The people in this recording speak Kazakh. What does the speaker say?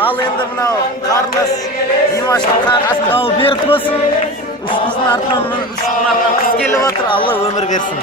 Al endi mынау қарындас Димаштың қағасын тауып беріп болсын. Үш қыздың артынан қыз келіп отыр. Алла өмір берсін.